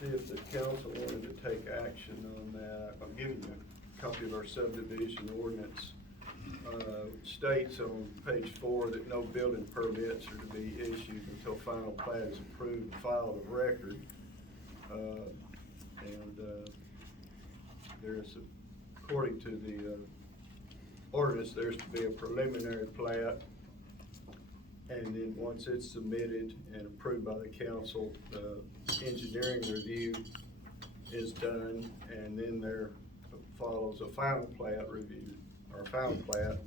See if the council wanted to take action on that. I'm giving you a copy of our subdivision ordinance. States on page 4 that no building permits are to be issued until final plat is approved and filed of record. There's, according to the ordinance, there's to be a preliminary plat. And then once it's submitted and approved by the council, the engineering review is done, and then there follows a final plat review, or final plat,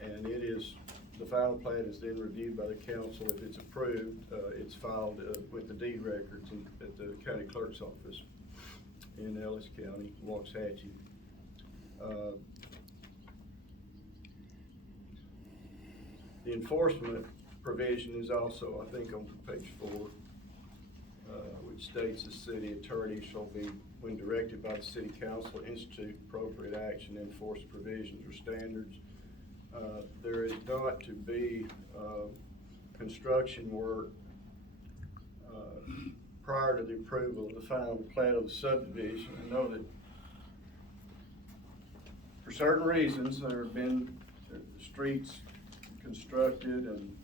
and the final plat is then reviewed by the council. If it's approved, it's filed with the deed records at the county clerk's office in Ellis County, Waxahachie. The enforcement provision is also, I think, on page 4, which states the city attorney shall be, when directed by the city council, institute appropriate action, enforce provisions or standards. There is not to be construction work prior to the approval of the final plat of the subdivision. I know that for certain reasons there have been streets constructed and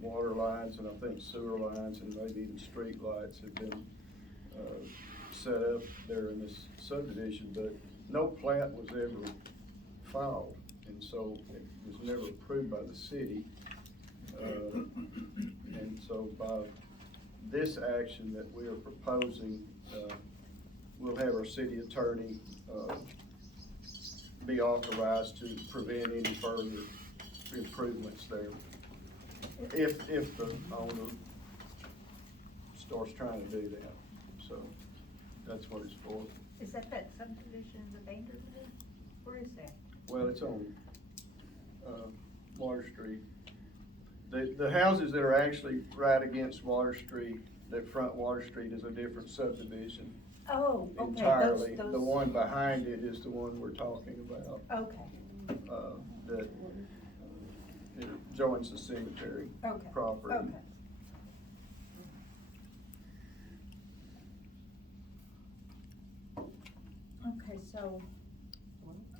water lines, and I think sewer lines, and maybe even street lights have been set up there in this subdivision, but no plat was ever filed, and so it was never approved by the city. And so by this action that we are proposing, we'll have our city attorney be authorized to prevent any further improvements there. If the owner starts trying to do that, so that's what it's for. Is that subdivision in the Vanderbilt? Where is that? Well, it's on, Water Street. The houses that are actually right against Water Street, that front Water Street, is a different subdivision. Oh, okay. Entirely. Those. The one behind it is the one we're talking about. Okay. That it joins the cemetery Okay. property. Okay. Okay, so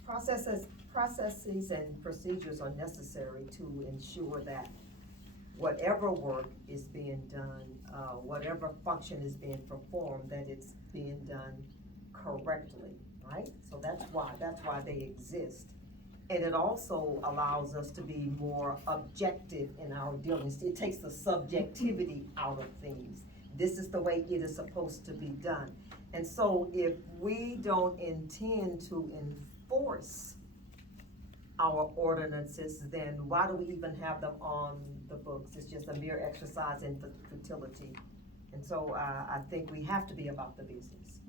Processes and procedures are necessary to ensure that whatever work is being done, whatever function is being performed, that it's being done correctly, right? So that's why they exist. And it also allows us to be more objective in our dealings. It takes the subjectivity out of things. This is the way it is supposed to be done. And so if we don't intend to enforce our ordinances, then why do we even have them on the books? It's just a mere exercise in futility. And so I think we have to be about the business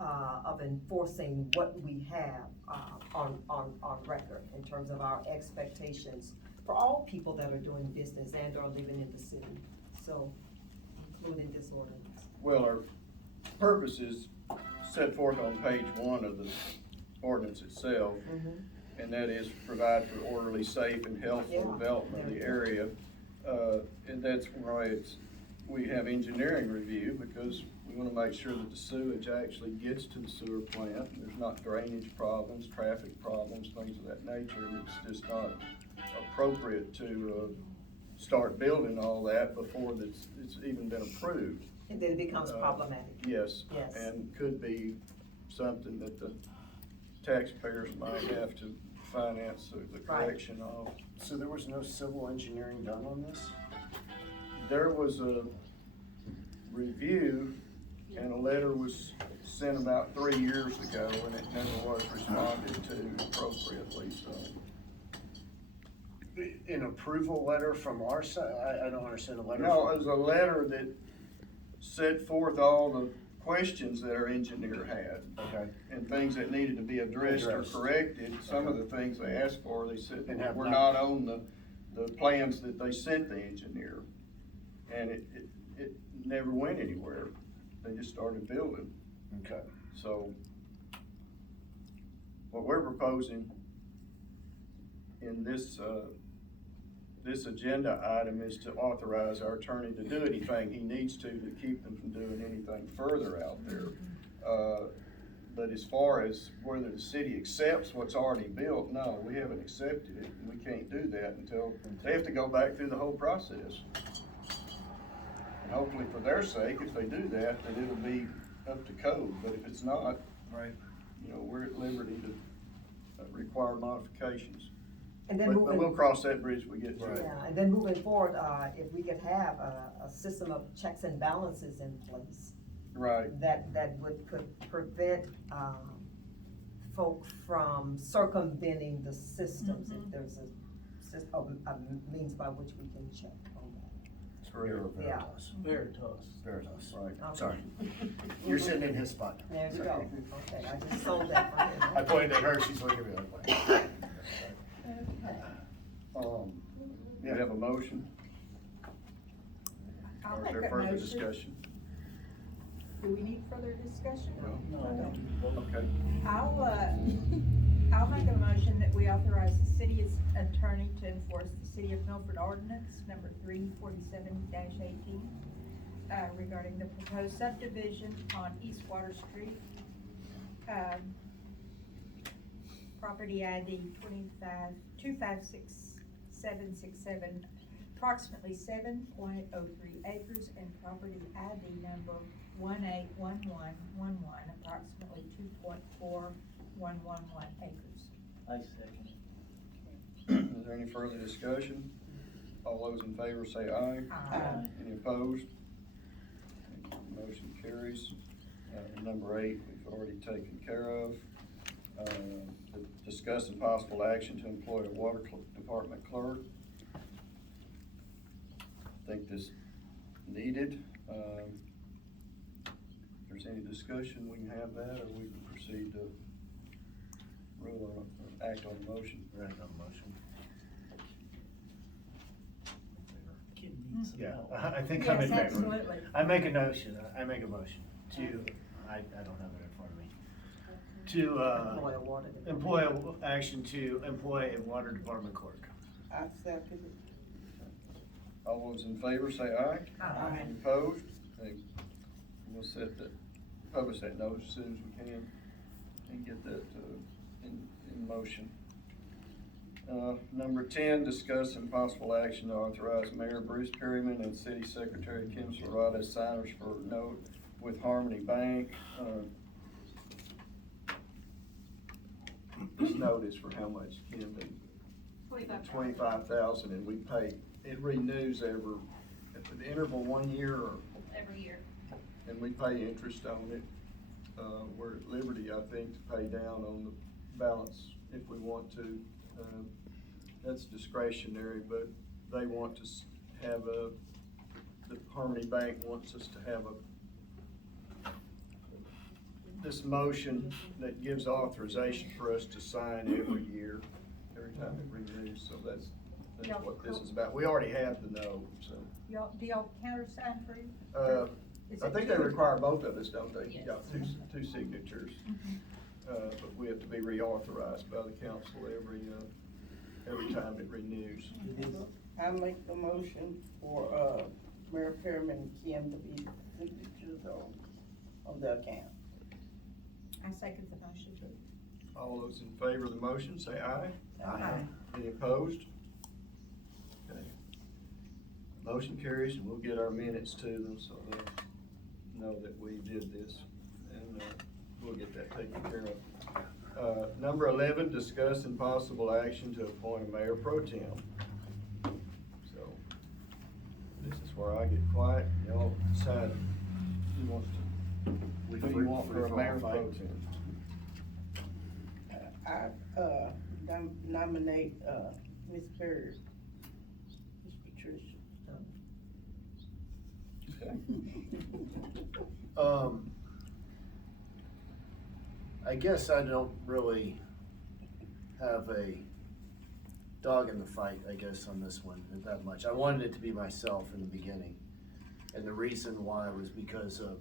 of enforcing what we have on record in terms of our expectations for all people that are doing business and are living in the city. So, including this ordinance. Well, our purpose is set forth on page 1 of the ordinance itself. And that is provide for orderly, safe, and healthful development of the area. And that's why we have engineering review, because we want to make sure that the sewage actually gets to the sewer plant. There's not drainage problems, traffic problems, things of that nature. And it's just not appropriate to start building all that before it's even been approved. And then it becomes problematic. Yes. Yes. And could be something that the taxpayers might have to finance the correction of. So there was no civil engineering done on this? There was a review, and a letter was sent about 3 years ago, and it never was responded to appropriately, so. An approval letter from our side? I don't understand a letter. No, it was a letter that set forth all the questions that our engineer had. Okay. And things that needed to be addressed or corrected. Some of the things they asked for, they said And have were not. not on the plans that they sent the engineer. And it never went anywhere. They just started building. Okay. So what we're proposing in this this agenda item is to authorize our attorney to do anything he needs to keep them from doing anything further out there. But as far as whether the city accepts what's already built, no, we haven't accepted it, and we can't do that until, they have to go back through the whole process. And hopefully for their sake, if they do that, then it'll be up to code, but if it's not, Right. you know, we're at liberty to require modifications. And then But moving. we'll cross that bridge when we get to it. Yeah, and then moving forward, if we could have a system of checks and balances in place, Right, that could prevent, folk from circumventing the systems, if there's a means by which we can check on that. Yeah. Veritas. right. Okay. Sorry. You're sitting in his spot. There you go, okay, I just sold that for him. I pointed at her, she's looking at me like. We have a motion, I'll or is make there that further motion. discussion? Do we need further discussion? No. Okay. Okay, I'll make a motion that we authorize the city's attorney to enforce the City of Milford ordinance number 347-18 regarding the proposed subdivision on East Water Street. Property ID 2566767, approximately 7.03 acres, and property ID number 181111, approximately 2.4111 acres. I second. is there any further discussion? All those in favor say aye. Aye. Any opposed? Motion carries. Number 8, we've already taken care of. Discuss and possible action to employ a water department clerk. I think this needed. If there's any discussion, we can have that, or we can proceed to rule on, act on the motion. Right on motion. Kid needs some Yeah, help. I think I'm in Yes, favor. absolutely. I make a motion to, I don't have it in front of me. To, Employ a water department. employ action to employ a water department clerk. I second it. All those in favor say aye. Aye. Any opposed? Okay. We'll set that, publish that notice as soon as we can and get that, in motion. Number 10, discuss and possible action to authorize Mayor Bruce Perryman and City Secretary Kim Slarada as signers for a note with Harmony Bank. This note is for how much, Kim? $25,000, and we pay, it renews at the interval 1 year, or, every year. and we pay interest on it. We're at liberty, I think, to pay down on the balance if we want to. That's discretionary, but they want to have the Harmony Bank wants us to have this motion that gives authorization for us to sign every year, every time it renews, so that's what this is about. We already have the note, so. Do y'all countersign for you? Is I it think they two? require both of us, don't they? Yes. Yeah, two signatures. Mhm. But we have to be reauthorized by the council every time it renews. I make the motion for, Mayor Perryman and Kim to be signatures on the account. I second the motion. All those in favor of the motion, say aye. Aye. Any opposed? Okay. Motion carries, and we'll get our minutes to them, so they'll know that we did this, and, we'll get that taken care of. Number 11, discuss and possible action to appoint a mayor pro tem. So, this is where I get quiet, y'all decide who wants to, who you want for a mayor pro tem. I, nominate, Ms. Bird, Ms. Patricia. Okay. I guess I don't really have a dog in the fight, I guess, on this one, that much. I wanted it to be myself in the beginning. And the reason why was because of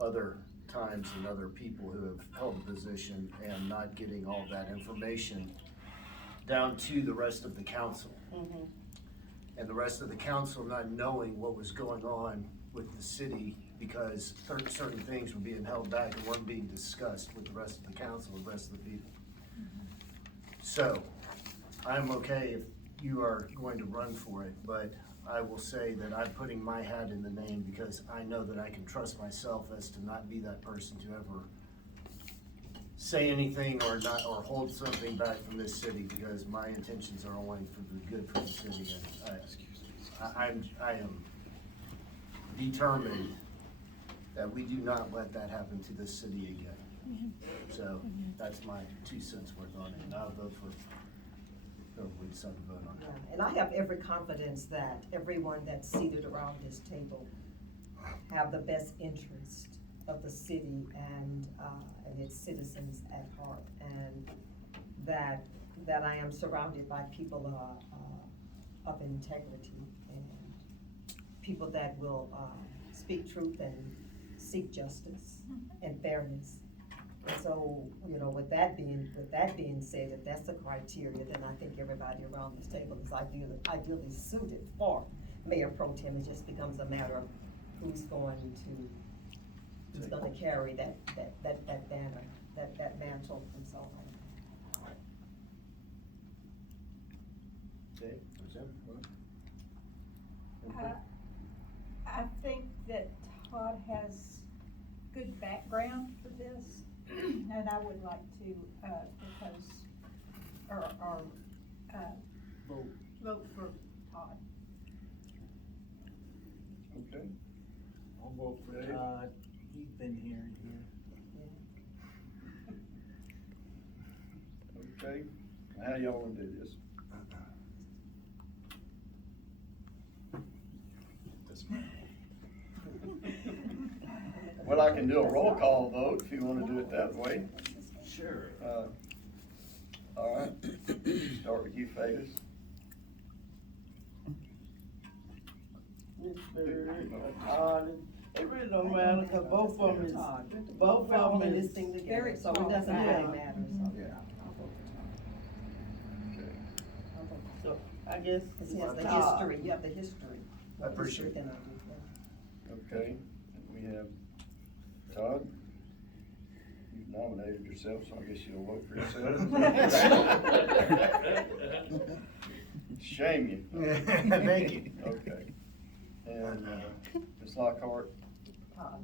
other times and other people who have held a position and not getting all that information down to the rest of the council. Mhm. And the rest of the council not knowing what was going on with the city because certain things were being held back and weren't being discussed with the rest of the council and the rest of the people. So, I'm okay if you are going to run for it, but I will say that I'm putting my hat in the name because I know that I can trust myself as to not be that person to ever say anything or hold something back from this city, because my intentions are only for the good for the city, and I am determined that we do not let that happen to this city again. So, that's my 2 cents worth on it, and I'll vote for whoever we decide to vote on. Yeah, and I have every confidence that everyone that's seated around this table have the best interest of the city and its citizens at heart, and that I am surrounded by people of integrity and people that will speak truth and seek justice and fairness. And so, you know, with that being said, if that's the criteria, then I think everybody around this table is ideally suited for Mayor Pro Tem. It just becomes a matter of who's gonna carry that banner, that mantle and so on. Okay, what's that? I think that Todd has good background for this, and I would like to, propose, vote for Todd. Okay. I'll vote for Dave? Todd. He's been here a year. Okay, how y'all wanna do this? Well, I can do a roll call vote if you wanna do it that way. Sure. All right, start with you, Fadis. Mr. Todd, it really don't matter, cause both of them is, both We're all of them in this is. thing together, Very so it doesn't strong. really Yeah. matter, so. Yeah. I'll vote for Todd. Okay. I'll vote for So, I guess. Cause he has the Todd. history, you have the history. I appreciate History it. than I do, yeah. Okay, we have Todd. You've nominated yourself, so I guess you'll vote for yourself. Shame you. Thank you. Okay. And, Ms. Lockhart, Todd.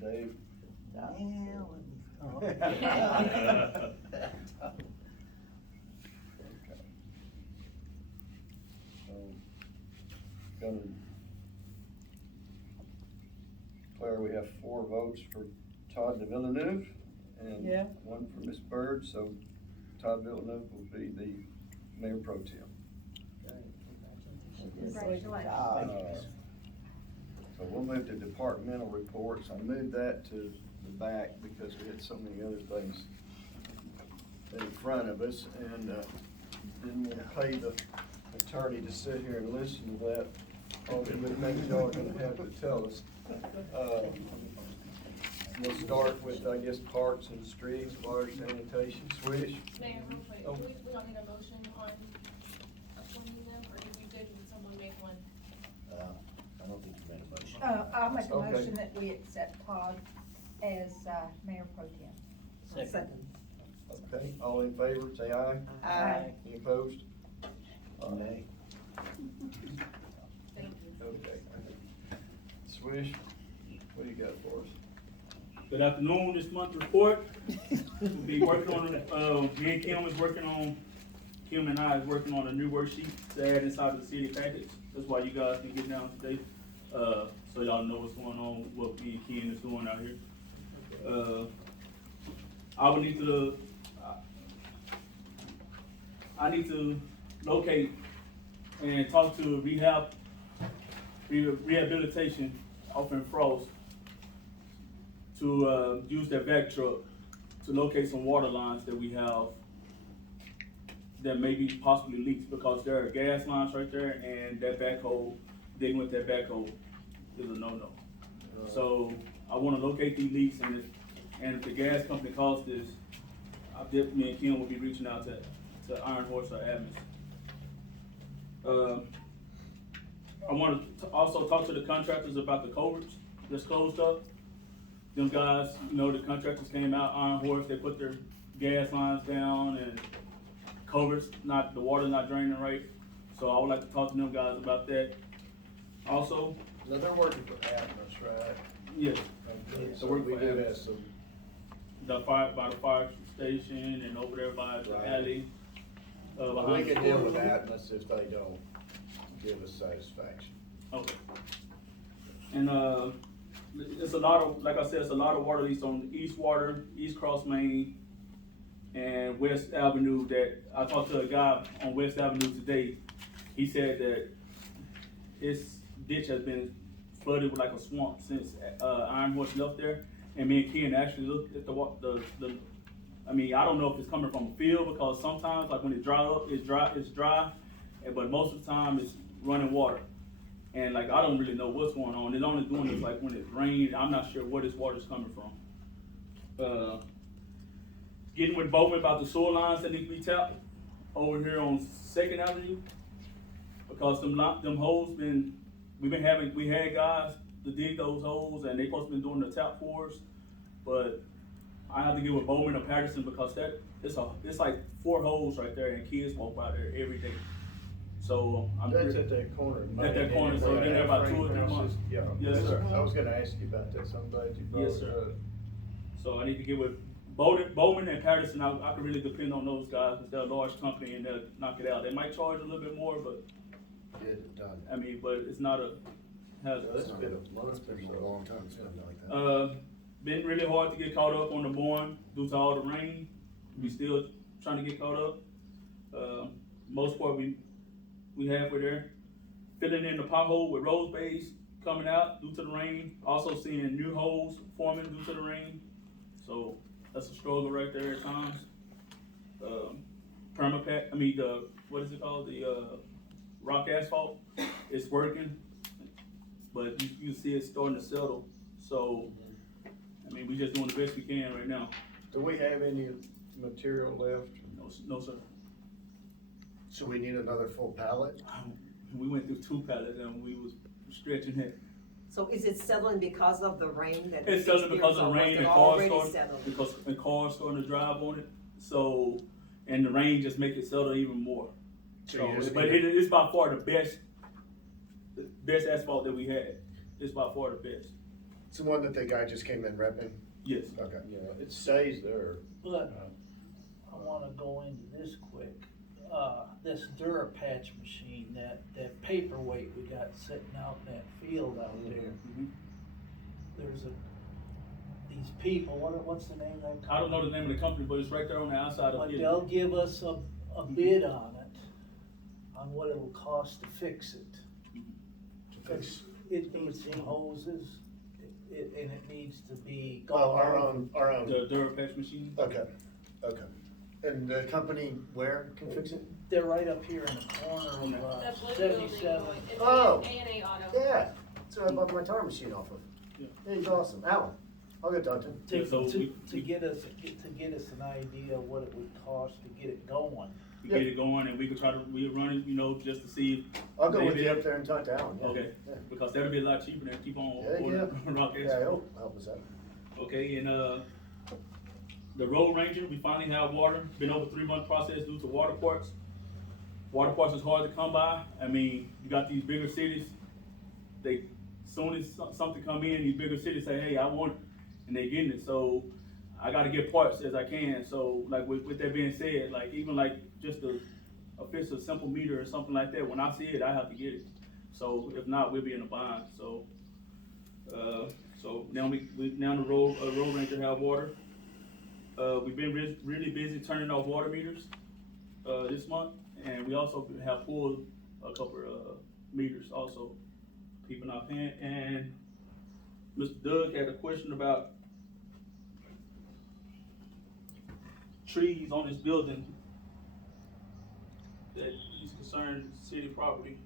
Dave, okay. So, gonna declare we have 4 votes for Todd de Villeneuve and Yeah. 1 for Ms. Byrd, so Todd Villeneuve will be the Mayor Pro Tem. Congratulations. So we'll move to departmental reports. I moved that to the back because we had so many other things in front of us, and didn't want to pay the attorney to sit here and listen to that, all the good things y'all are gonna have to tell us. We'll start with, I guess, parks and streets, water, sanitation, Swish. Mayor, real quick, Oh. we don't need a motion on appointing them, or if you did, would someone make one? I don't think you made a motion. I'll make a Okay. motion that we accept Todd as, Mayor Pro Tem. Second. Okay, all in favor, say aye. Aye. Any opposed? Nay. Thank you. Okay. Swish, what do you got for us? Good afternoon, this month's report, we'll be working on, me and Kim is working on, Kim and I is working on a new worksheet to add inside the city package. That's why you guys can get down today, so y'all know what's going on, what me and Kim is doing out here. I need to locate and talk to rehabilitation off in Frost to use their vac truck to locate some water lines that we have that may be possibly leaks, because there are gas lines right there, and that backhoe, digging with that backhoe is a no-no. So I wanna locate these leaks, and if the gas company calls this, me and Kim will be reaching out to Iron Horse or Adams. I wanted to also talk to the contractors about the culverts that's closed up. Them guys, you know, the contractors came out, Iron Horse, they put their gas lines down and culverts, the water's not draining right. So I would like to talk to them guys about that. Also, Now, they're working for Atmos, right? yes, Okay, They so work we for do Atmos. have some, by the fire station and over there by the Right. alley. we Behind the can deal school. with Atmos if they don't give us satisfaction. Okay. And, it's a lot of, like I said, it's a lot of water leaks on East Water, East Cross Main, and West Avenue that, I talked to a guy on West Avenue today. He said that his ditch has been flooded with like a swamp since, Iron Horse left there. And me and Ken actually looked at I mean, I don't know if it's coming from a field, because sometimes, like when it dry up, it's dry, but most of the time it's running water. And like, I don't really know what's going on. It's only doing this like when it's rained. I'm not sure where this water's coming from. Getting with Bowman about the sewer lines that need to be tapped over here on Second Avenue. Because them holes we had guys to dig those holes, and they supposed to be doing the tap for us. But I have to get with Bowman or Patterson, because it's like 4 holes right there, and kids walk by there every day. So I'm That's at that corner. At that corner, so Main they're there about 2 or 3 houses. months. Yeah. Yes, sir. I was gonna ask you about that, so I'm glad you brought Yes, it sir. up. So I need to get with Bowman and Patterson. I can really depend on those guys, because they're a large company and they'll knock it out. They might charge a little bit more, but Get it done. I mean, but it's not a hazard. That's been a month It's or been a so. long time, it's been like that. Been really hard to get caught up on the mowing due to all the rain. We still trying to get caught up. Most part we halfway there. Filling in the pothole with rose base coming out due to the rain. Also seeing new holes forming due to the rain. So that's a struggle right there at times. What is it called? The rock asphalt, it's working, but you see it starting to settle. So, I mean, we just doing the best we can right now. Do we have any material left? No, sir. So we need another full pallet? We went through 2 pallets and we was stretching it. So is it settling because of the rain that? It's settling because of the rain and already cars starting to drive on it. So, and the rain just make it settle even more. So you just But need it's by far the best asphalt that we had. It's by far the best. It's the one that the guy just came in repping? Yes. Okay. Yeah, it stays there. But I wanna go into this quick. This Durapatch machine, that paperweight we got sitting out in that field out there. Mhm. There's these people, what's the name of that company? I don't know the name of the company, but it's right there on the outside of But it. they'll give us a bid on it, on what it'll cost to fix it. Cause it needs some hoses, and it needs to be. Well, our own. The Durapatch machine. Okay, okay. And the company where can fix it? They're right up here in the corner of, That blue building, 77. it's Oh. A&A Auto. Yeah, that's where I bought my tar machine off of. Yeah. Yeah, he's awesome. Alan, I'll go talk to him. Yeah, so To get us an idea of what it would cost to get it going. We get it going, and we could we run it, just to see. I'll go with maybe- you up there and talk to Alan, yeah. Okay, Yeah. because that'll be a lot cheaper than keep on Yeah, ordering rock Yeah, asphalt. he'll help us out. Okay, and the road ranger, we finally have water. Been over 3-month process due to water parks. Water parks is hard to come by. I mean, you got these bigger cities. Soon as something come in, these bigger cities say, "Hey, I want it," and they getting it. So I got to get parts as I can. So like with that being said, like even like just a fix a simple meter or something like that. When I see it, I have to get it. So if not, we'll be in a bind. So now now the road ranger have water. We've been really busy turning off water meters this month, and we also have pulled a couple meters also, keeping our paying. And Mr. Doug had a question about trees on this building that he's concerned city property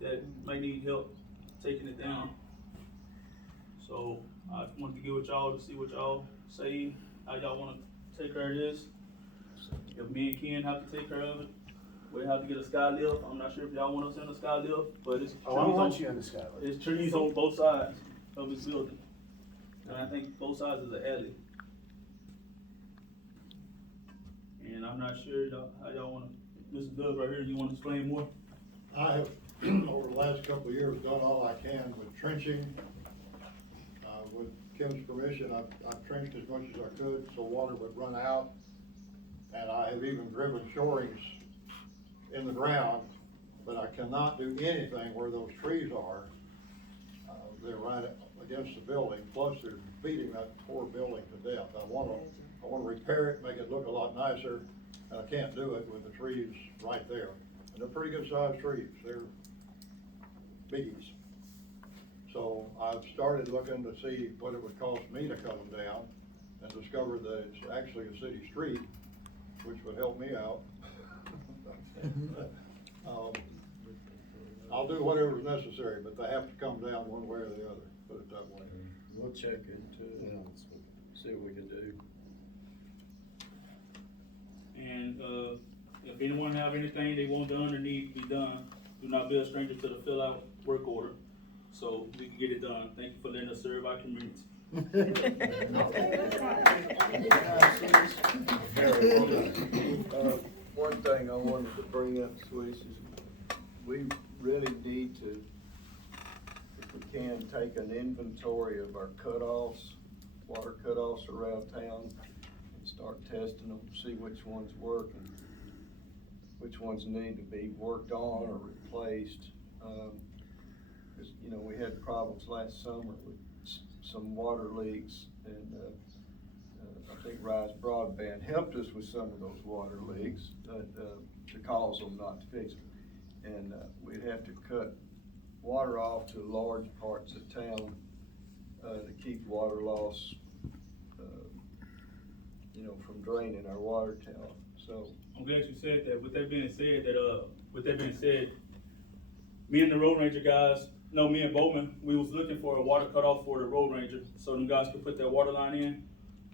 that might need help taking it down. So I wanted to get with y'all to see what y'all say, how y'all wanna take care of this. if me and Ken have to take care of it, we have to get a sky lift. I'm not sure if y'all want us in a sky lift, but it's trees Oh, I want on, you in the skyline. it's trees on both sides of this building. And I think both sides is an alley. And I'm not sure how y'all wanna, Mr. Dove right here, you wanna explain more? I have, over the last couple of years, done all I can with trenching. With Kim's permission, I've trenched as much as I could so water would run out. And I have even driven shorings in the ground, but I cannot do anything where those trees are. They're right against the building, plus they're beating that poor building to death. I wanna repair it, make it look a lot nicer, and I can't do it with the trees right there. And they're pretty good sized trees, they're biggies. So I've started looking to see what it would cost me to cut them down, and discovered that it's actually a city street, which would help me out. I'll do whatever's necessary, but they have to come down one way or the other, put it that way. We'll check into it, see what we can do. And, if anyone have anything they want done or need to be done, do not be a stranger to the fill out work order, so we can get it done. Thank you for letting us serve our community. One thing I wanted to bring up, Swiss, is we really need to, if we can, take an inventory of our cutoffs, water cutoffs around town, and start testing them, see which ones work and which ones need to be worked on or replaced. Cause, you know, we had problems last summer with some water leaks, and, I think Rise Broadband helped us with some of those water leaks, to cause them not to fix them. And, we'd have to cut water off to large parts of town, to keep water loss, you know, from draining our water tower, so. I'm glad you said that. With that being said, me and the road ranger guys, no, me and Bowman, we was looking for a water cutoff for the road ranger, so them guys could put that water line in.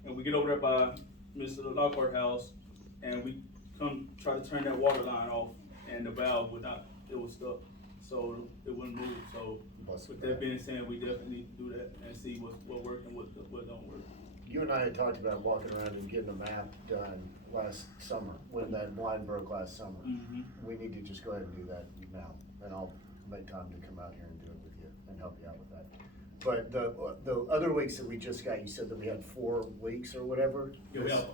And we get over there by Mr. Lockhart house, and we come try to turn that water line off, and the valve would not, it was stuck, so it wouldn't move. So with that being said, we definitely need to do that and see what work and what don't work. You and I had talked about walking around and getting a map done last summer, when that line broke last summer. Mm-hmm. We need to just go ahead and do that now, and I'll make time to come out here and do it with you and help you out with that. But the other weeks that we just got, you said that we had 4 weeks or whatever? Yeah,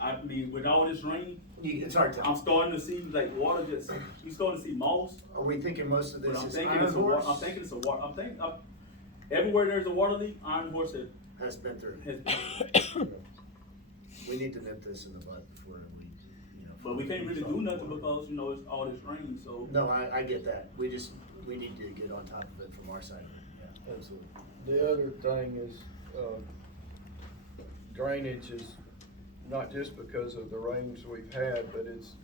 I mean, with all this rain, It's hard to. I'm starting to see like water just, you starting to see moss. Are we thinking most of But this I'm is thinking Iron it's a Horse? I'm thinking it's a water, everywhere there's a water leak, Iron Horse Has been through. has, We need to nip this in the bud before we, but we can't really do nothing because, you know, it's all this rain, so. No, I get that. We need to get on top of it from our side. Yeah, absolutely. The other thing is, drainage is not just because of the rains we've had, but it's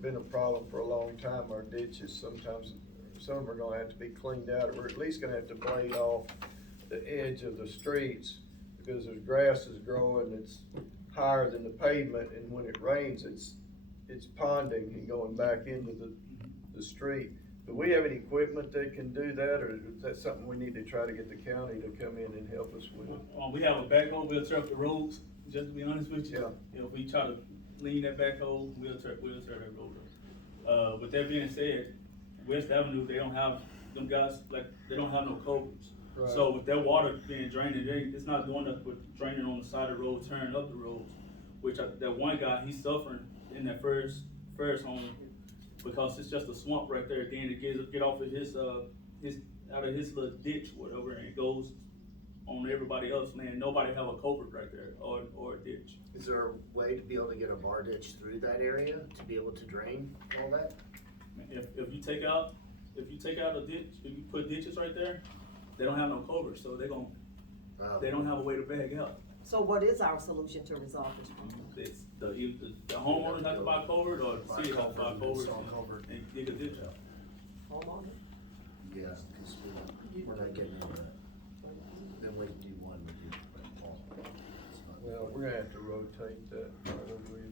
been a problem for a long time. Our ditches, sometimes, some of them are gonna have to be cleaned out, or we're at least gonna have to blade off the edge of the streets, because as grass is growing, it's higher than the pavement, and when it rains, it's ponding and going back into the street. Do we have any equipment that can do that, or is that something we need to try to get the county to come in and help us with? We have a backhoe, we'll tear up the roads, just to be honest with you. Yeah. You know, if we try to lean that backhoe, we'll tear that road up. With that being said, West Avenue, they don't have, them guys, like, they don't have no culverts. Right. So with that water being drained, it's not doing that with draining on the side of the road, tearing up the roads. That one guy, he's suffering in that first home, because it's just a swamp right there. Then it get off of his out of his little ditch, whatever, and it goes on everybody else, man. Nobody have a culvert right there or a ditch. Is there a way to be able to get a bar ditch through that area to be able to drain all that? If you take out a ditch, if you put ditches right there, they don't have no culvert, so they don't have a way to bag out. So what is our solution to resolve this problem? It's the homeowners have to buy culvert, or the city has to buy culvert and dig a ditch out. Homeowner? Yeah, because we're not getting into that. Then we do one, we do all. Well, we're gonna have to rotate that, probably.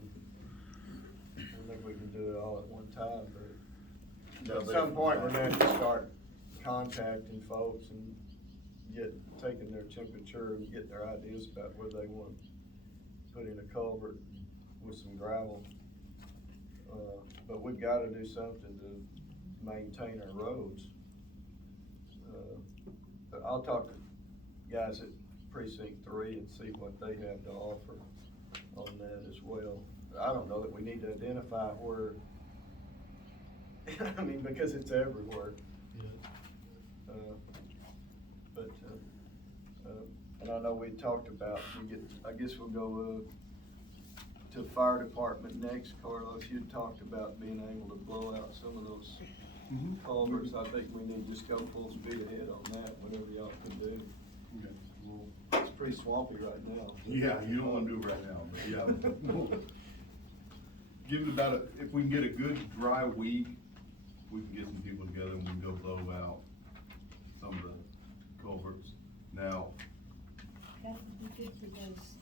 do it all at one time, but No, at but some if- point, we're gonna have to start contacting folks and taking their temperature and getting their ideas about where they want to put in a culvert with some gravel. But we've gotta do something to maintain our roads. But I'll talk to guys at precinct 3 and see what they have to offer on that as well. I don't know that we need to identify where, I mean, because it's everywhere. But, and I know we talked about, I guess we'll go, to the fire department next. Carlos, you talked about being able to blow out some of those culverts. I think we need to just go full speed ahead on that, whatever y'all can do. Okay, well, It's pretty swampy right now. yeah, you don't wanna do it right now, but yeah. Give it about if we can get a good dry week, we can get some people together and we can go blow out some of the culverts. Now, That would be good for those,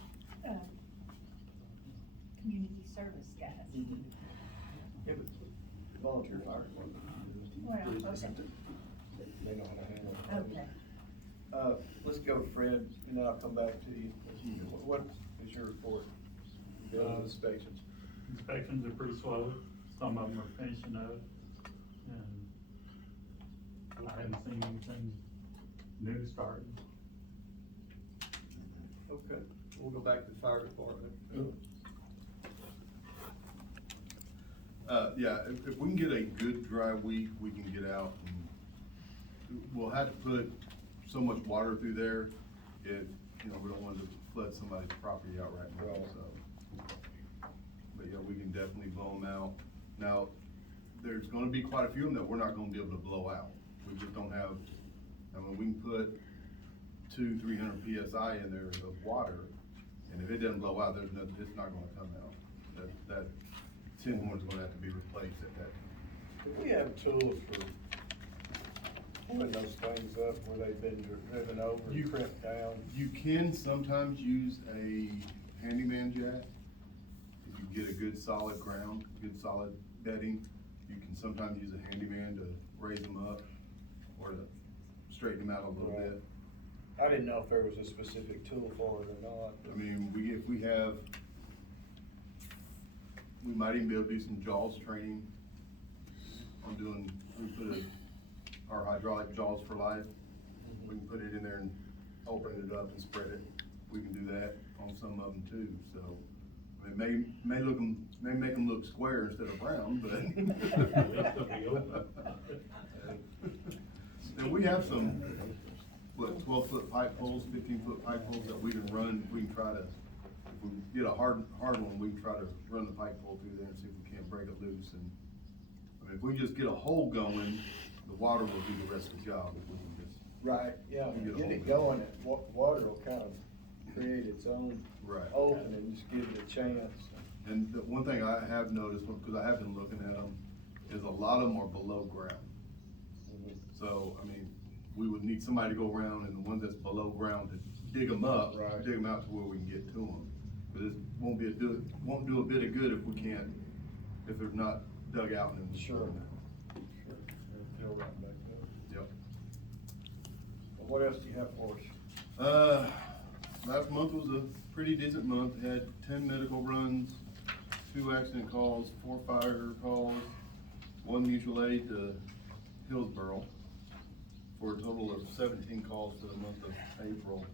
community service guys. Yeah, but volunteer fire department. Well, okay. They know how to handle it. Okay. Let's go, Fred, and then I'll come back to you. What is your report? Building inspections. Inspections are pretty slow, some of them are finishing up, and I haven't seen anything new starting. Okay, we'll go back to the fire department. yeah, if we can get a good dry week, we can get out and we'll have to put so much water through there. We don't want to flood somebody's property out right now, so. But yeah, we can definitely blow them out. Now, there's gonna be quite a few of them that we're not gonna be able to blow out. We just don't have, we can put 200-300 PSI in there of water, and if it doesn't blow out, there's nothing, it's not gonna come out. That tin horn's gonna have to be replaced at that time. Do we have tools for putting those things up where they've been driven over and crimped down? You can sometimes use a handyman jack. If you get a good solid ground, good solid bedding, you can sometimes use a handyman to raise them up or to straighten them out a little Right. bit. I didn't know if there was a specific tool for it or not. I mean, if we have, we might even be able to do some jaws training on doing, we put our hydraulic jaws for life. We can put it in there and open it up and spread it. We can do that on some of them too, so. It may make them look square instead of round, but. And we have some, 12-foot pipe poles, 15-foot pipe poles that we can run, we can try to, if we get a hard one, we can try to run the pipe pole through there and see if we can't break it loose. And if we just get a hole going, the water will do the rest of the job if we can just. Right, yeah, You get it going, water will kind of create its own Right. opening, just give it a chance. And the one thing I have noticed, because I have been looking at them, is a lot of them are below ground. So, we would need somebody to go around and the ones that's below ground to dig them up, Right. dig them out to where we can get to them. Because it won't do a bit of good if we can't, if they're not dug out and. Sure. Sure, fill right back up. Yep. Well, what else do you have for us? Last month was a pretty decent month. Had 10 medical runs, 2 accident calls, 4 fire calls, 1 mutual aid to Hillsborough, for a total of 17 calls for the month of April.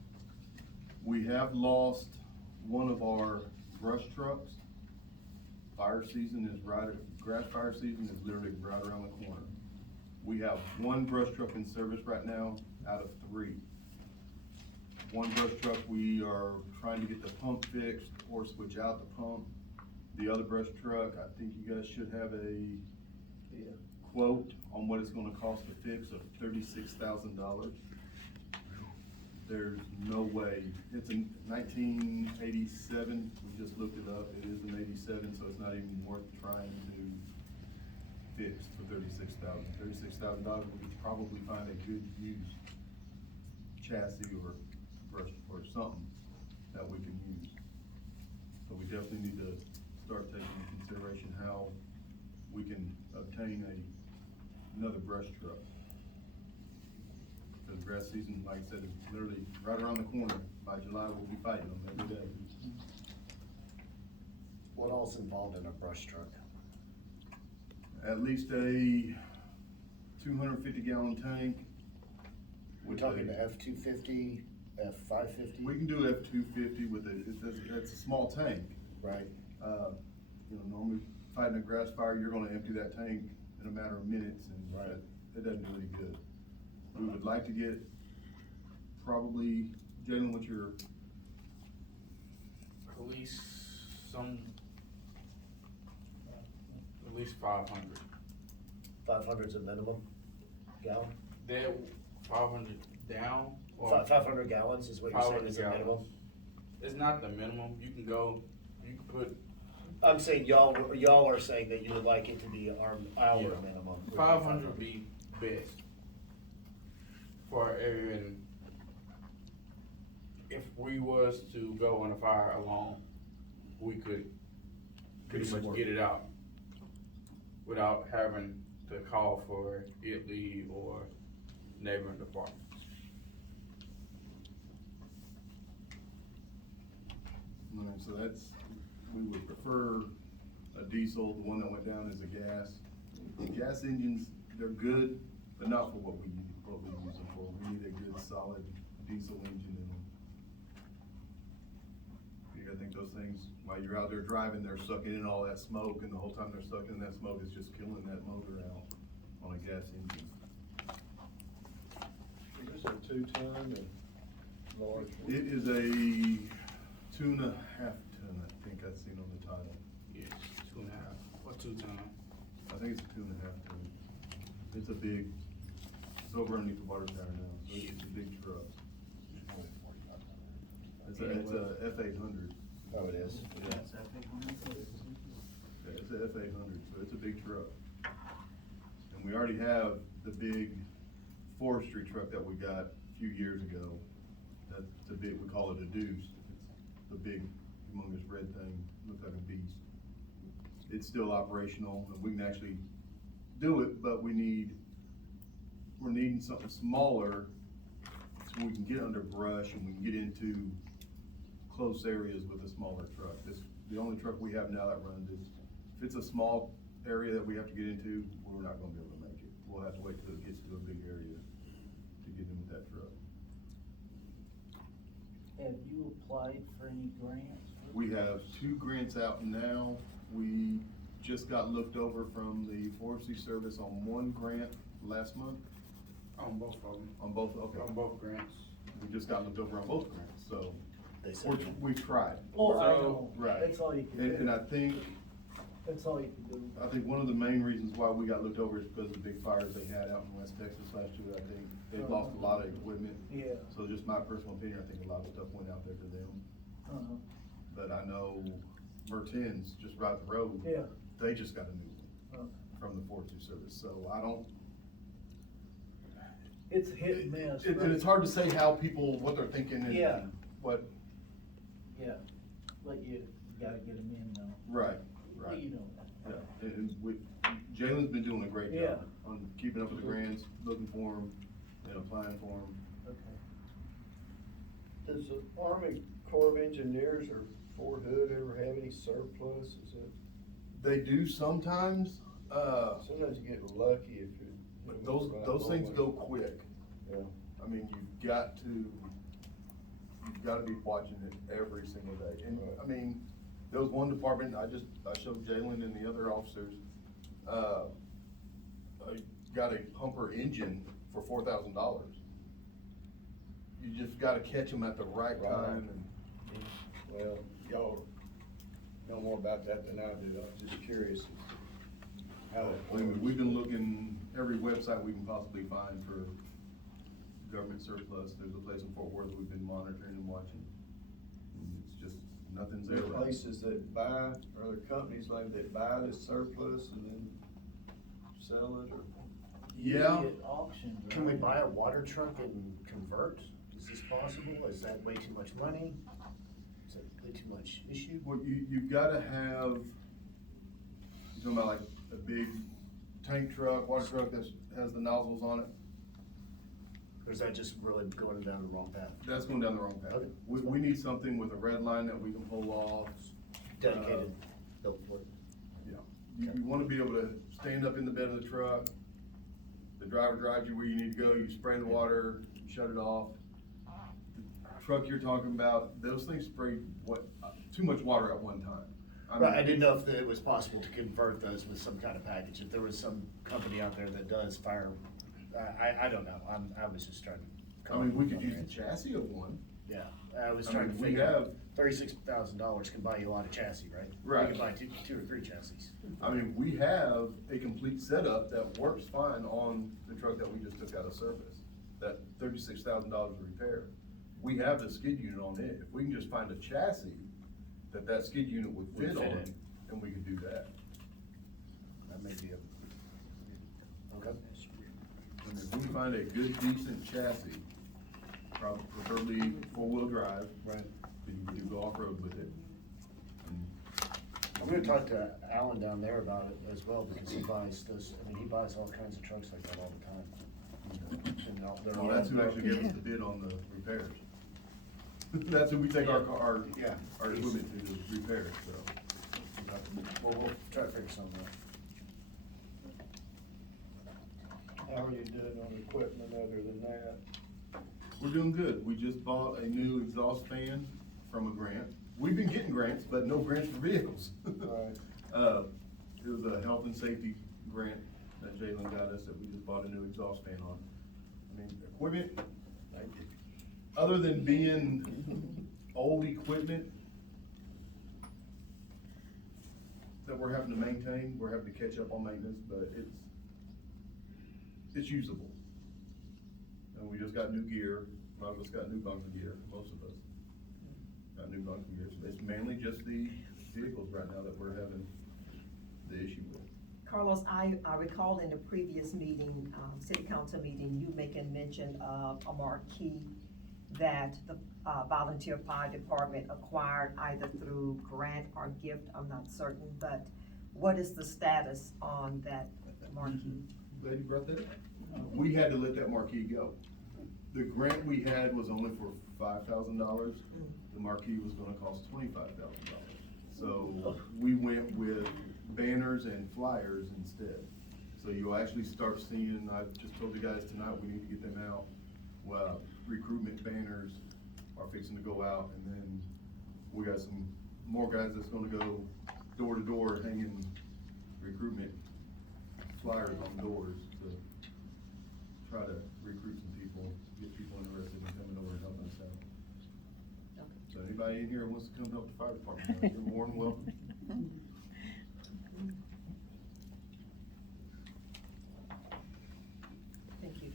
We have lost one of our brush trucks. Fire season is grass fire season is literally right around the corner. We have 1 brush truck in service right now out of 3. 1 brush truck, we are trying to get the pump fixed or switch out the pump. The other brush truck, I think you guys should have a quote on what it's gonna cost to fix of $36,000. There's no way, it's a 1987, we just looked it up, it is an 87, so it's not even worth trying to fix for $36,000. $36,000, we could probably find a good used chassis or brush or something that we can use. So we definitely need to start taking into consideration how we can obtain another brush truck. Because grass season, like I said, is literally right around the corner. By July, we'll be fighting them every day. What all's involved in a brush truck? At least a 250 gallon tank. We're talking the F-250, F-550? We can do F-250 with it's a small tank. Right. You know, normally fighting a grass fire, you're gonna empty that tank in a matter of minutes, and Right. it doesn't do any good. We would like to get probably, Jalen, what's your, At least at least 500. 500's a minimum gallon? They're 500 down, or 500 gallons is what you're saying 500 is a minimum? gallons. It's not the minimum, you can put I'm saying y'all are saying that you would like it to be our Yeah. minimum. 500 would be best. For and if we was to go on a fire alone, we could pretty some much work. get it out without having to call for Italy or neighboring departments. alright, so that's, we would prefer a diesel. The one that went down is a gas. Gas engines, they're good, but not for what we use them for. We need a good solid diesel engine in them. You gotta think those things, while you're out there driving, they're sucking in all that smoke, and the whole time they're sucking in that smoke, it's just killing that motor out on a gas engine. Is this a 2-ton or large? It is a 2.5 ton, I think I've seen on the title. Yes, 2.5 or 2 ton. I think it's a 2.5 ton. It's a big, it's over underneath the water tower now, so it's a big truck. It's a F-800. Oh, it is? Yeah, it's a F-800, so it's a big truck. And we already have the big forestry truck that we got a few years ago. That's the big, we call it a deuce. It's the big humongous red thing, looks like a beast. It's still operational, and we can actually do it, but we're needing something smaller so we can get under brush and we can get into close areas with a smaller truck. The only truck we have now that runs is, if it's a small area that we have to get into, we're not gonna be able to make it. We'll have to wait till it gets to a big area to get in with that truck. Have you applied for any grants? We have 2 grants out now. We just got looked over from the Forestry Service on 1 grant last month, On both of them. on both, okay. On both grants. We just got looked over on both grants, so They said. we've tried. Oh, I So- know, Right. that's all you can do. And I think one of the main reasons why we got looked over is because of the big fires they had out in West Texas last year. I think they've lost a lot of equipment. Yeah. So just my personal opinion, I think a lot of stuff went out there to them. Uh-huh. But I know Mertens, just right the road. Yeah. They just got a new one Okay. from the Forestry Service, so I don't. It's hit and miss. And right? it's hard to say how people, what they're thinking and Yeah. what, Yeah, but you gotta get them in though. right, Well, right. you know that. Yeah, and Jalen's been doing a great Yeah. job on keeping up with the grants, looking for them and applying for them. Okay. Does the Army Corps of Engineers or Fort Hood ever have any surplus? Is it, They do sometimes, sometimes you get lucky if you. but those things go quick. Yeah. I mean, you've got to be watching it every single day. And, I mean, there was one department, I showed Jalen and the other officers, got a pumper engine for $4,000. You just gotta catch them at the right time and. Well, y'all know more about that than I do. I'm just curious how that works. We've been looking every website we can possibly find for government surplus. There's a place in Fort Worth that we've been monitoring and watching. And it's just, nothing's there. There are places that buy, or other companies like that buy this surplus and then sell it, or? Yeah. You get auctions, Can we right? buy a water truck and convert? Is this possible? Is that way too much money? Is that way too much issue? Well, you've gotta have, you're talking about like a big tank truck, water truck that has the nozzles on it. Or is that just really going down the wrong path? That's going down the wrong path. Okay. We need something with a red line that we can pull off. Dedicated, built for it. Yeah, you wanna be able to stand up in the bed of the truck, the driver drives you where you need to go, you spray the water, shut it off. The truck you're talking about, those things spray too much water at one time. Right, I didn't know if it was possible to convert those with some kind of package, if there was some company out there that does fire, I don't know, I was just trying to. I mean, we could use the chassis of one. Yeah, I was I trying mean, to we figure, have- $36,000 can buy you a lot of chassis, right? Right. You can buy two or three chassis. I mean, we have a complete setup that works fine on the truck that we just took out of service. That $36,000 to repair. We have the skid unit on it. If we can just find a chassis that skid unit would fit Would fit on, in. and we could do that. That may be a, okay. And if we find a good, decent chassis, preferably four-wheel drive. Right. Then you can go off-road with it. I'm gonna talk to Alan down there about it as well, because he buys those, I mean, he buys all kinds of trucks like that all the time. And they're all- Well, that's who actually gave us the bid on the repairs. That's who we take our Yeah. equipment to repair, so. Well, we'll try to figure something out. How are you doing on equipment other than that? We're doing good. We just bought a new exhaust fan from a grant. We've been getting grants, but no grants for vehicles. Right. It was a health and safety grant that Jalen got us that we just bought a new exhaust fan on. I mean, equipment, other than being old equipment that we're having to maintain, we're having to catch up on maintenance, but it's usable. And we just got new gear. A lot of us got new bunker gear, most of us got new bunker gear. So it's mainly just the vehicles right now that we're having the issue with. Carlos, I recall in the previous meeting, city council meeting, you making mention of a marquee that the volunteer fire department acquired either through grant or gift, I'm not certain, but what is the status on that marquee? Glad you brought that up. We had to let that marquee go. The grant we had was only for $5,000. The marquee was gonna cost $25,000. So we went with banners and flyers instead. So you'll actually start seeing, I just told the guys tonight, we need to get them out. Well, recruitment banners are fixing to go out, and then we got some more guys that's gonna go door to door hanging recruitment flyers on doors to try to recruit some people, get people interested in coming over and helping us out. So anybody in here who wants to come help the fire department, you're more than welcome. Thank you.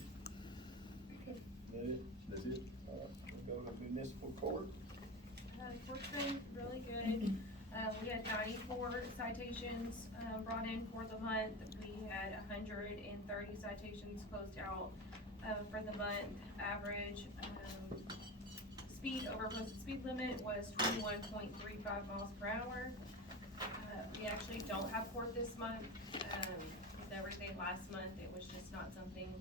That's it. We'll go to municipal court. Court's been really good. We had 94 citations, brought in for the month. We had 130 citations closed out, for the month. Average, speed over posted speed limit was 21.35 miles per hour. We actually don't have court this month, with everything last month, it was just not something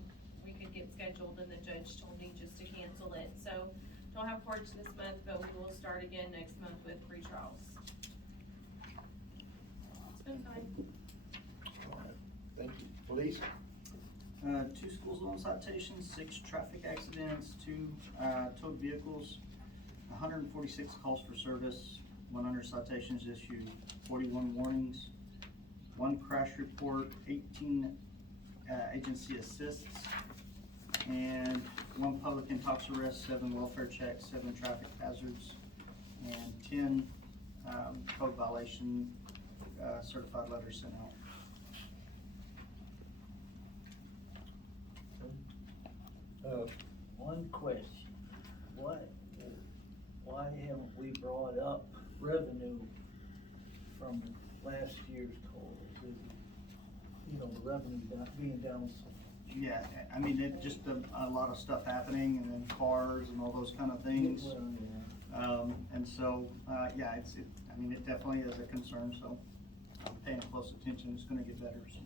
we could get scheduled, and the judge told me just to cancel it. So, don't have courts this month, but we will start again next month with pre-trials. It's been fine. All right, thank you. Police? 2 school zone citations, 6 traffic accidents, 2 towed vehicles, 146 calls for service, 100 citations issued, 41 warnings, 1 crash report, 18 agency assists, and 1 public intox arrest, 7 welfare checks, 7 traffic hazards, and 10 code violation certified letters sent out. One question, why haven't we brought up revenue from last year's totals? You know, the revenue being down so. Yeah, I mean, it just a lot of stuff happening, and then cars and all those kind of things. Well, yeah. And so, yeah, I mean, it definitely is a concern, so I'm paying close attention, it's gonna get better, so.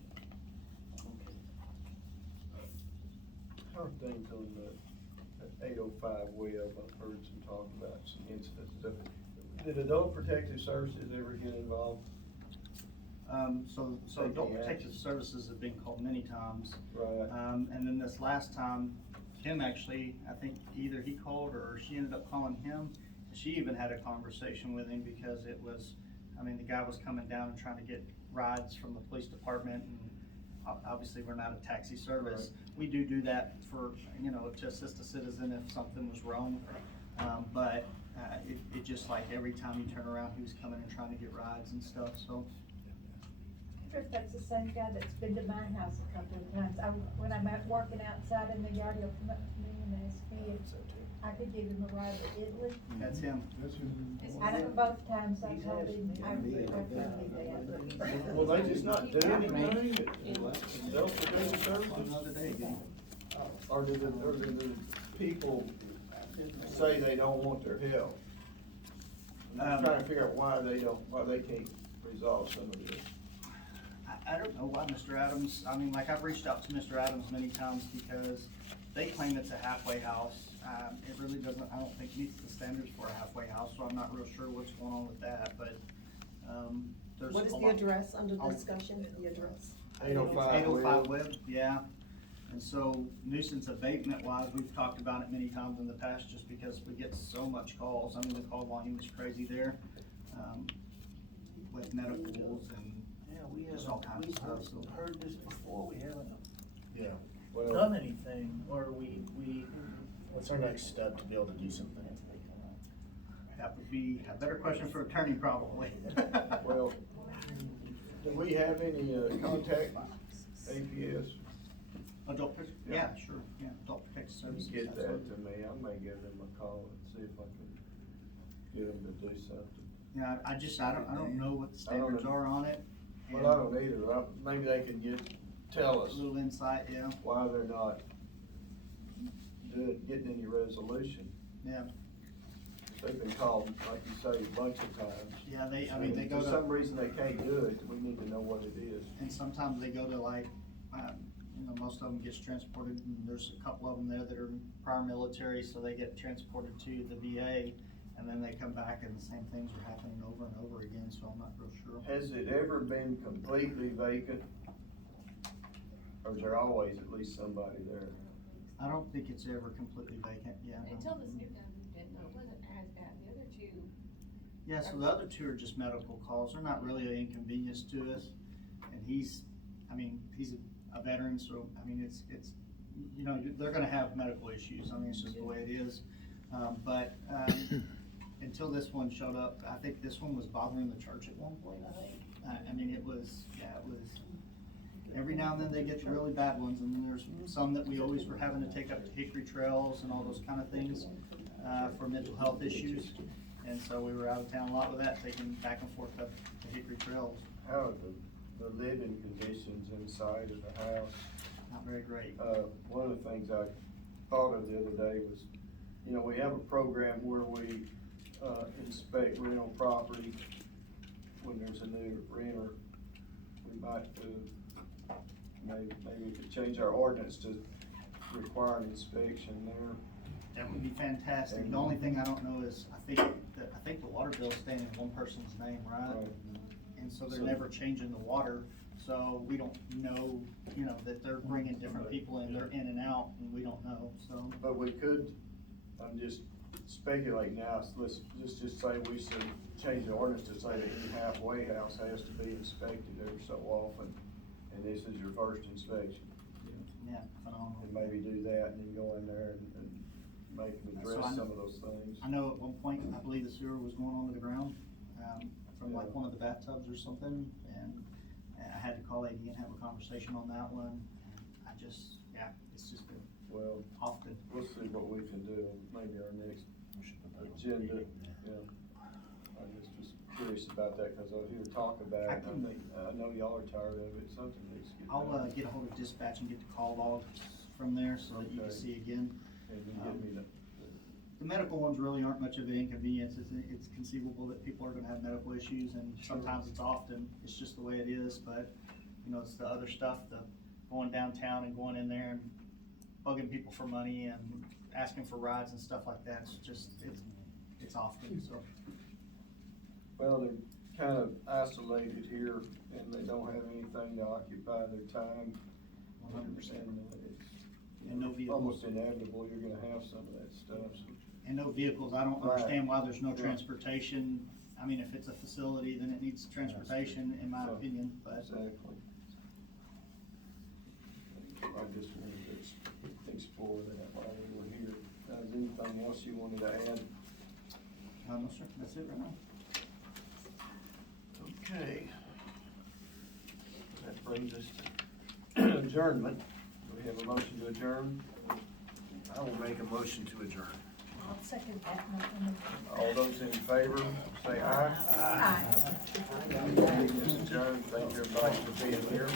How are things on the 805 web? I've heard some talk about some incidents. Did Adult Protective Services ever get involved? So Adult Protective Services have been called many times. Right. And then this last time, Kim actually, I think either he called or she ended up calling him. She even had a conversation with him because it was, I mean, the guy was coming down and trying to get rides from the police department, and obviously we're not a taxi service. We do that for, you know, to assist a citizen if something was wrong. But it just like every time you turn around, he was coming and trying to get rides and stuff, so. I wonder if that's the same guy that's been to my house a couple of times. When I'm out working outside in the yard, he'll come up to me and ask me if I could give him a ride to Italy. That's him. I don't, both times I told him, I couldn't be there. Well, they just not do anything? Adult Protective Services? Another day, again. Or do the people say they don't want their help? I'm just trying to figure out why they can't resolve some of this. I don't know why Mr. Adams, I mean, like, I've reached out to Mr. Adams many times because they claim it's a halfway house. It really doesn't, I don't think meets the standards for a halfway house, so I'm not real sure what's going on with that, but, there's. What is a the lot- address under discussion, the address? 805 805 Web, yeah. And so nuisance abatement wise, we've talked about it many times in the past just because we get so much calls. I mean, the call volume is crazy there, with medicals and Yeah, we just all haven't, kinds of stuff, so. heard this before, we haven't Yeah. Well, done anything, or we. What's our next step to be able to do something? That would be a better question for attorney probably. well, do we have any contact APS? Adult, yeah, sure, yeah, Adult Protective Services. Get that absolutely. to me. I may give them a call and see if I can get them to do something. Yeah, I don't know what the standards are on it. Well, I don't either. Maybe they can tell A us little insight, yeah, why they're not getting any resolution. yeah, They've been called, like you say, a bunch of times. yeah, they go For to, some reason they can't do it, we need to know what it is. and sometimes they go to like, you know, most of them gets transported, and there's a couple of them there that are prior military, so they get transported to the VA, and then they come back and the same things are happening over and over again, so I'm not real sure. Has it ever been completely vacant? Or is there always at least somebody there? I don't think it's ever completely vacant, yeah. no. Until this new guy moved in, though, it wasn't as bad, the other two. Yeah, so the other two are just medical calls, they're not really an inconvenience to us, and he's a veteran, so, I mean, it's, you know, they're gonna have medical issues, I mean, it's just the way it is. But until this one showed up, I think this one was bothering the church at one point, I think. I mean, it was, every now and then they get the really bad ones, and then there's some that we always were having to take up to Hickory Trails and all those kind of things, for mental health issues. And so we were out of town a lot with that, taking back and forth up to Hickory Trails. How are the living conditions inside of the house? Not very great. One of the things I thought of the other day was, you know, we have a program where we, inspect rental property when there's a new renter. We might, maybe we could change our ordinance to require an inspection there. That would be fantastic. The only thing I don't know is, I think the water bill's staying in one person's name, right? Right. And so they're never changing the water, so we don't know, you know, that they're bringing different people in, they're in and out, and we don't know, so. But we could, I'm just speculating now, so let's just say we should change the ordinance to say that any halfway house has to be inspected every so often, and this is your first inspection. Yeah, phenomenal. And maybe do that, and then go in there and make them So address I- some of those things. I know at one point, I believe the sewer was going onto the ground, from like one of the bathtubs or something, and I had to call AD and have a conversation on that one. I just, it's just been Well, often. we'll see what we can do, on maybe our next agenda, yeah. I just was curious about that, cause I hear talk about it, I know y'all are tired of it, something needs to get I'll, done. get a hold of dispatch and get the call logs from there so that you can Okay. see again. And then get me The medical ones really aren't much of an inconvenience. It's conceivable that people are gonna have medical issues, and sometimes it's just the way it is, but, you know, it's the other stuff, the going downtown and going in there and bugging people for money and asking for rides and stuff like that. It's often, so. Well, they're kind of isolated here, and they don't have anything to occupy their time. 100%. It's And no vehicles. almost inevitable you're gonna have some of that stuff, so. And no vehicles, I don't Right. understand why there's no Yeah. transportation. I mean, if it's a facility, then it needs transportation, in my So, opinion, but. Exactly. I just wanted to explore that while we were here. Is anything else you wanted to add? No, sir, that's it right now. Okay. That brings us to adjournment. Do we have a motion to adjourn? I will make a motion to adjourn. I'll second that motion. All those in favor, say aye. Aye. Meeting is adjourned. Thank you everybody for being here.